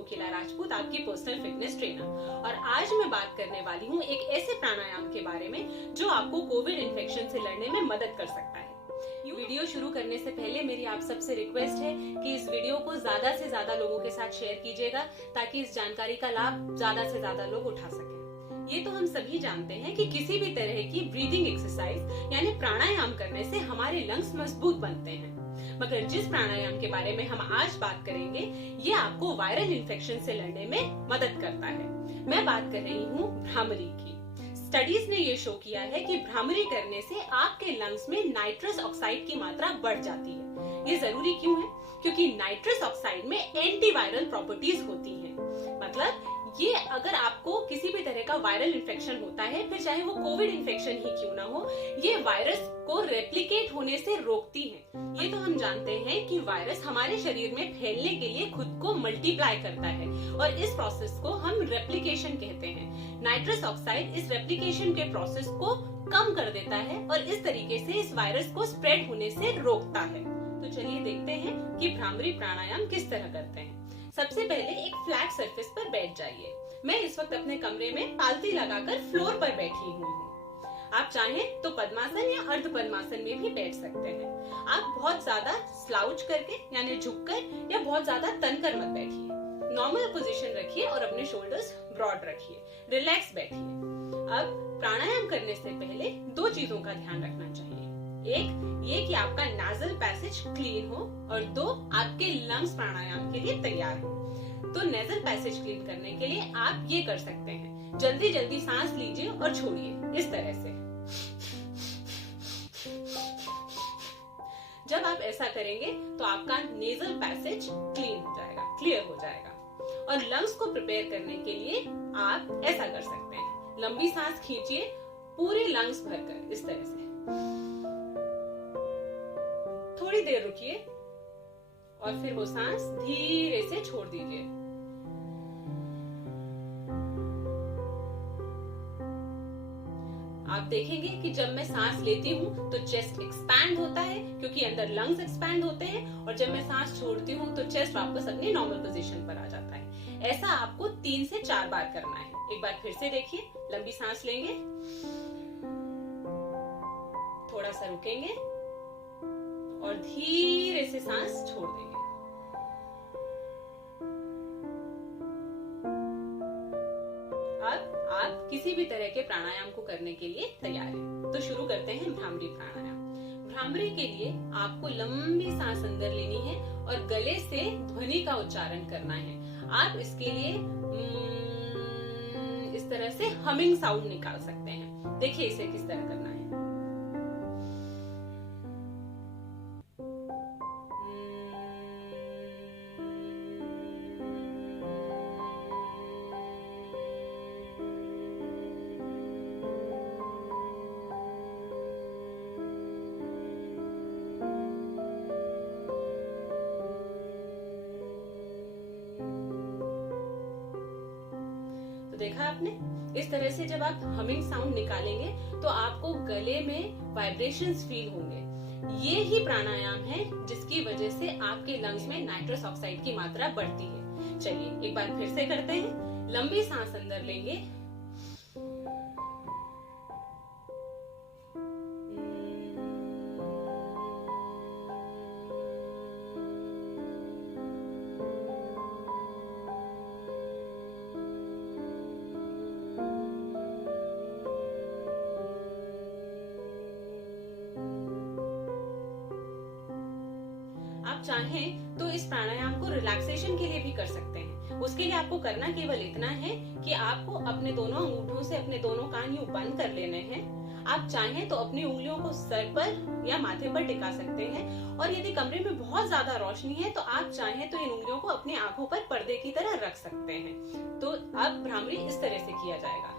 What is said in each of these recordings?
कोकिला राजपूत, आपकी personal fitness trainer. और आज मैं बात करने वाली हूँ एक ऐसे प्राणायाम के बारे में जो आपको कोविड इन्फेक्शन से लड़ने में मदद कर सकता है। वीडियो शुरू करने से पहले मेरी आप सबसे रिक्वेस्ट है कि इस वीडियो को ज्यादा से ज्यादा लोगों के साथ शेयर कीजिएगा ताकि इस जानकारी का लाभ ज्यादा से ज्यादा लोग उठा सकें। ये तो हम सभी जानते हैं कि किसी भी तरह की ब्रीदिंग एक्सरसाइज यानी प्राणायाम करने से हमारे लंग्स मजबूत बनते हैं, मगर जिस प्राणायाम के बारे में हम आज बात करेंगे ये आपको वायरल इन्फेक्शन से लड़ने में मदद करता है। मैं बात कर रही हूँ भ्रामरी की। स्टडीज ने ये शो किया है कि भ्रामरी करने से आपके लंग्स में नाइट्रस ऑक्साइड की मात्रा बढ़ जाती है। ये जरूरी क्यों है? क्योंकि नाइट्रस ऑक्साइड में एंटीवायरल प्रॉपर्टीज होती हैं। मतलब ये अगर आपको किसी भी तरह का वायरल इन्फेक्शन होता है, फिर चाहे वो कोविड इन्फेक्शन ही क्यों ना हो, ये वायरस को रेप्लिकेट होने से रोकती है। ये तो हम जानते हैं कि वायरस हमारे शरीर में फैलने के लिए खुद को मल्टीप्लाई करता है और इस प्रोसेस को हम रेप्लिकेशन कहते हैं। नाइट्रस ऑक्साइड इस रेप्लिकेशन के प्रोसेस को कम कर देता है और इस तरीके से इस वायरस को स्प्रेड होने से रोकता है। तो चलिए देखते हैं कि भ्रामरी प्राणायाम किस तरह करते हैं। सबसे पहले एक फ्लैट सरफेस पर बैठ जाइए। मैं इस वक्त अपने कमरे में पालती लगाकर फ्लोर पर बैठी हुई हूँ। आप चाहें तो पद्मासन या अर्ध पद्मासन में भी बैठ सकते हैं। आप बहुत ज्यादा स्लाउच करके यानी झुककर या बहुत ज्यादा तनकर मत बैठिए। नॉर्मल पोजीशन रखिए और अपने शोल्डर्स ब्रॉड रखिए। रिलैक्स बैठिए। अब प्राणायाम करने से पहले दो चीजों का ध्यान रखना चाहिए। एक ये कि आपका नाजल पैसेज क्लीन हो और दो आपके लंग्स प्राणायाम के लिए तैयार हो। तो नेजल पैसेज क्लीन करने के लिए आप ये कर सकते हैं, जल्दी जल्दी सांस लीजिए और छोड़िए इस तरह से। जब आप ऐसा करेंगे तो आपका नेजल पैसेज क्लीन हो जाएगा, क्लियर हो जाएगा। और लंग्स को प्रिपेयर करने के लिए आप ऐसा कर सकते हैं, लंबी सांस खींचिए पूरे लंग्स भरकर इस तरह से। थोड़ी देर रुकिए और फिर वो सांस धीरे से छोड़ दीजिए। आप देखेंगे कि जब मैं सांस लेती हूँ तो चेस्ट एक्सपैंड होता है क्योंकि अंदर लंग्स एक्सपैंड होते हैं, और जब मैं सांस छोड़ती हूँ तो चेस्ट वापस अपनी नॉर्मल पोजीशन पर आ जाता है। ऐसा आपको 3 से 4 बार करना है। एक बार फिर से देखिए, लंबी सांस लेंगे, थोड़ा सा रुकेंगे और धीरे से सांस छोड़ देंगे। अब आप किसी भी तरह के प्राणायाम को करने के लिए तैयार हैं। तो शुरू करते हैं भ्रामरी प्राणायाम। भ्रामरी के लिए आपको लंबी सांस अंदर लेनी है और गले से ध्वनि का उच्चारण करना है। आप इसके लिए इस तरह से हमिंग साउंड निकाल सकते हैं। देखिए इसे किस तरह करना है। देखा आपने? इस तरह से जब आप हमिंग साउंड निकालेंगे तो आपको गले में वाइब्रेशंस फील होंगे। ये ही प्राणायाम है जिसकी वजह से आपके लंग्स में नाइट्रस ऑक्साइड की मात्रा बढ़ती है। चलिए एक बार फिर से करते हैं। लंबी सांस अंदर लेंगे, चाहें तो इस प्राणायाम को रिलैक्सेशन के लिए भी कर सकते हैं। उसके लिए आपको करना केवल इतना है कि आपको अपने दोनों अंगूठों से अपने दोनों कान यूं बंद कर लेने हैं। आप चाहें तो अपनी उंगलियों को सर पर या माथे पर टिका सकते हैं, और यदि कमरे में बहुत ज्यादा रोशनी है तो आप चाहें तो इन उंगलियों को अपनी आंखों पर पर्दे की तरह रख सकते हैं। तो अब भ्रामरी इस तरह से किया जाएगा।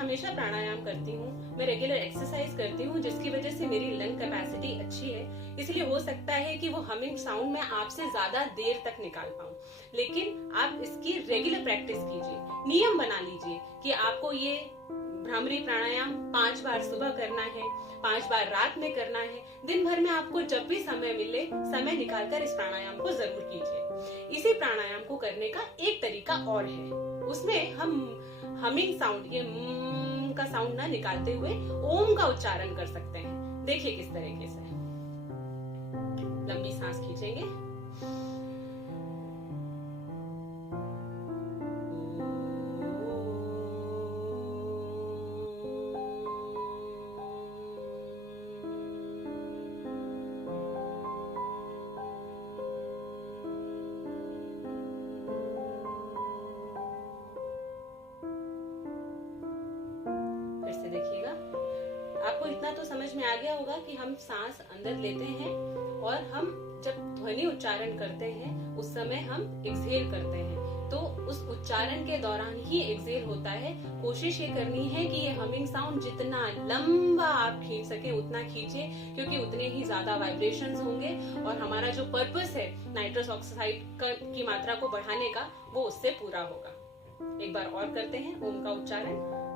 हमेशा प्राणायाम करती हूँ, मैं रेगुलर एक्सरसाइज करती हूँ, जिसकी वजह से मेरी लंग कैपेसिटी अच्छी है। इसलिए हो सकता है कि वो हमिंग साउंड मैं आपसे ज्यादा देर तक निकाल पाऊँ, लेकिन आप इसकी रेगुलर प्रैक्टिस कीजिए, नियम बना लीजिए कि आपको ये भ्रामरी प्राणायाम 5 बार सुबह करना है, 5 बार रात में करना है। दिन भर में आपको जब भी समय मिले, समय निकालकर इस प्राणायाम को जरूर कीजिए। इसी प्राणायाम को करने का एक तरीका और है, उसमें हम हमिंग साउंड, ये का साउंड ना निकालते हुए ओम का उच्चारण कर सकते हैं। देखिए किस तरीके से। लंबी सांस खींचेंगे, देखिएगा। आपको इतना तो समझ में आ गया होगा कि हम सांस अंदर लेते हैं और हम जब ध्वनि उच्चारण करते हैं उस समय हम एक्सहेल करते हैं, तो उस उच्चारण के दौरान ही एक्सहेल होता है। कोशिश ये करनी है कि ये हमिंग साउंड जितना लंबा आप खींच सके उतना खींचे, क्योंकि उतने ही ज्यादा वाइब्रेशंस होंगे और हमारा जो पर्पस है नाइट्रस ऑक्साइड की मात्रा को बढ़ाने का, वो उससे पूरा होगा। एक बार और करते हैं ओम का उच्चारण।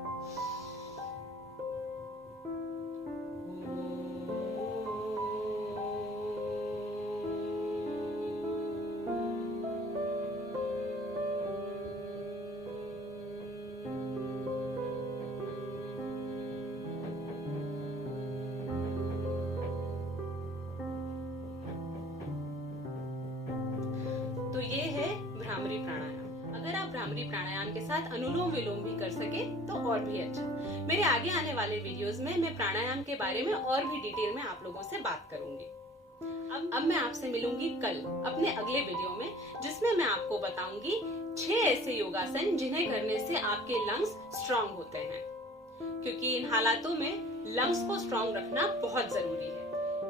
तो ये है भ्रामरी प्राणायाम। अगर आप भ्रामरी प्राणायाम के साथ अनुलोम विलोम भी कर सके तो और भी अच्छा। मेरे आगे आने वाले वीडियोस में मैं प्राणायाम के बारे में और भी डिटेल में आप लोगों से बात करूंगी। अब मैं आपसे मिलूंगी कल अपने अगले वीडियो में, जिसमें मैं आपको बताऊंगी 6 ऐसे योगासन जिन्हें करने से आपके लंग्स स्ट्रांग होते हैं, क्योंकि इन हालातों में लंग्स को स्ट्रांग रखना बहुत जरूरी है।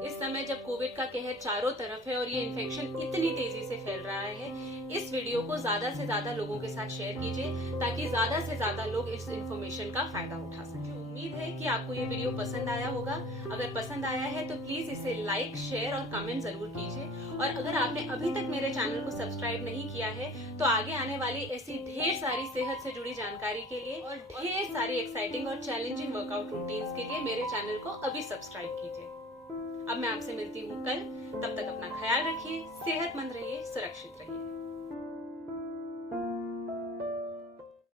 इस समय जब कोविड का कहर चारों तरफ है और ये इन्फेक्शन इतनी तेजी से फैल रहा है, इस वीडियो को ज्यादा से ज्यादा लोगों के साथ शेयर कीजिए ताकि ज्यादा से ज्यादा लोग इस इंफॉर्मेशन का फायदा उठा सकें। उम्मीद है कि आपको ये वीडियो पसंद आया होगा। अगर पसंद आया है तो प्लीज इसे लाइक, शेयर और कमेंट जरूर कीजिए। और अगर आपने अभी तक मेरे चैनल को सब्सक्राइब नहीं किया है तो आगे आने वाली ऐसी ढेर सारी सेहत से जुड़ी जानकारी के लिए और ढेर सारी एक्साइटिंग और चैलेंजिंग वर्कआउट रूटीन्स के लिए मेरे चैनल को अभी सब्सक्राइब कीजिए। अब मैं आपसे मिलती हूँ कल। तब तक अपना ख्याल रखिए, सेहतमंद रहिए, सुरक्षित रहिए।